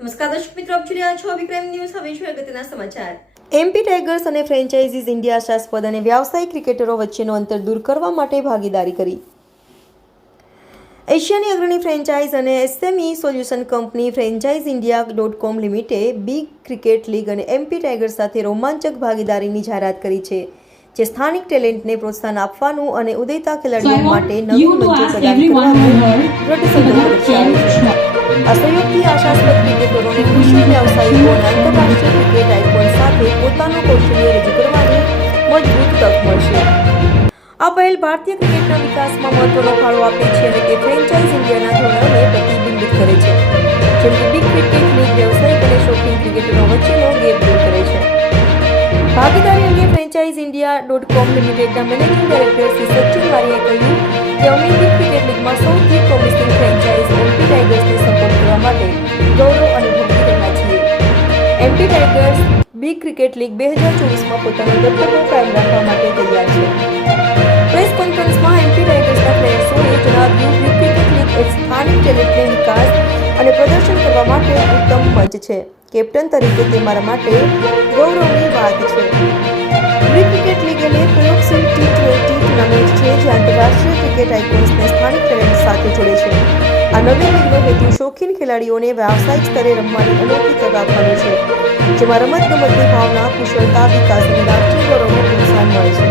નમસ્કાર દર્શક મિત્રો આપ જોઈ રહ્યા છો વિક્રમ ન્યૂઝ. હવે છે અગત્યના સમાચાર. એમપી ટાઈગર્સ અને ફ્રેન્ચાઇઝીઝ ઇન્ડિયા આશાસ્પદ અને વ્યાવસાયિક ક્રિકેટરો વચ્ચેનો અંતર દૂર કરવા માટે ભાગીદારી કરી. એશિયાની અગ્રણી ફ્રેન્ચાઇઝ અને SME solution company franchise India dot com limited big cricket league અને એમપી ટાઈગર્સ સાથે રોમાંચક ભાગીદારીની જાહેરાત કરી છે જે સ્થાનિક ટેલેન્ટને પ્રોત્સાહન આપવાનું અને ઉદયતા ખેલાડીઓ માટે નવી મંચો પ્રદાન કરવાનું દ્રઢ સંકલ્પ છે. ક્રિકેટરોને કૃષિ વ્યવસાયિકો અને આંતરરાષ્ટ્રીય ક્રિકેટ આઇકોન સાથે પોતાનું કૌશલ્ય રજૂ કરવાની મજબૂત તક મળશે. આ પહેલ ભારતીય ક્રિકેટના વિકાસમાં મહત્વનો ફાળો આપે છે અને તે ફ્રેન્ચાઇઝ ઇન્ડિયાના ધોરણને પ્રતિબિંબિત કરે છે. જેમ કે બિગ ક્રિકેટ લીગ વ્યવસાયિક અને શોખીન ક્રિકેટરો વચ્ચેનો ગેપ દૂર કરે છે. ભાગીદારી અંગે ફ્રેન્ચાઇઝ ઇન્ડિયા ડોટ કોમ લિમિટેડના મેનેજિંગ ડાયરેક્ટર શ્રી સચિન વારીએ કહ્યું એમપી ટાઈગર્સ બી ક્રિકેટ લીગ બે હજાર ચોવીસમાં પોતાનો દબદબો કાયમ રાખવા માટે તૈયાર છે. પ્રેસ કોન્ફરન્સમાં એમપી ટાઈગર્સના પ્લેયર્સોએ જણાવ્યું કે ક્રિકેટ લીગ એ સ્થાનિક ટેલેન્ટને વિકાસ અને પ્રદર્શન કરવા માટે ઉત્તમ મંચ છે. કેપ્ટન તરીકે તે મારા માટે ગૌરવની વાત છે. બી ક્રિકેટ લીગ અને પ્રયોગશીલ ટી ટ્વેન્ટી ટુર્નામેન્ટ છે જે આંતરરાષ્ટ્રીય ક્રિકેટ આઇકોન્સને સ્થાનિક ટેલેન્ટ સાથે જોડે છે. આ નવી લીગનો હેતુ શોખીન ખેલાડીઓને વ્યાવસાયિક સ્તરે રમવાની અનોખી તક આપવાનો રમત ગમતની ભાવના કુશળતા વિકાસ અને રાષ્ટ્રીય ગૌરવને પ્રોત્સાહન મળે છે.